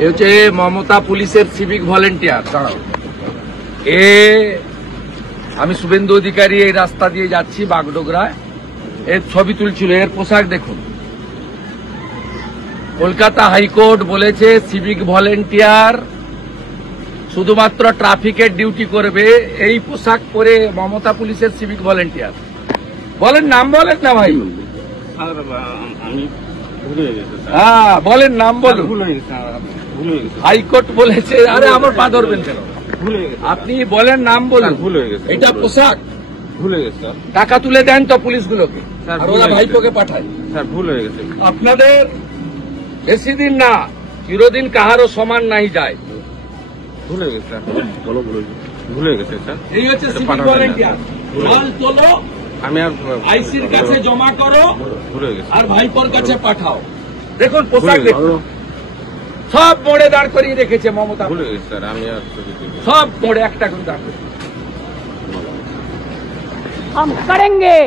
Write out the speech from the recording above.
এ হচ্ছে মমতা পুলিশের civic volunteer. দাঁড়াও, আমি শুভেন্দু অধিকারী এই রাস্তা দিয়ে যাচ্ছি বাগডোগরায়, এর ছবি তুলছিল। এর পোশাক দেখুন। কলকাতা হাইকোর্ট বলেছে সিভিক ভলেন্টিয়ার শুধুমাত্র ট্রাফিকের ডিউটি করবে। এই পোশাক পরে মমতা পুলিশের সিভিক ভলেন্টিয়ার। বলেন নাম, বলেন না ভাই। হ্যাঁ বলেন নাম বলুন। হাইকোর্ট বলেছে। আরে আমার পা ধরবেন কেন? আপনি বলেন নাম বলুন। এটা পোশাক ভুল হয়ে গেছে। টাকা তুলে দেন তো পুলিশগুলোকে, আর ওরা ভাইপোকে পাঠায়। স্যার ভুল হয়ে গেছে। আপনাদের বেশি দিন না, চিরদিন কাহারও সমান নাই যায়। ভুল হয়ে গেছে স্যার। ভুল হয়ে গেছে স্যার। এই হচ্ছে সিভিক ভলেন্টিয়ার। মাল তোলো, আমি আর আইসির কাছে জমা করো, আর ভাইপোর কাছে পাঠাও। দেখুন পোশাক দেখুন, সব মোড়ে দাঁড় করিয়ে রেখেছে মমতা। ভুল হয়ে গেছে স্যার। আমি আর সব মোড়ে একটা করে দাঁড় করিয়ে। हम करेंगे।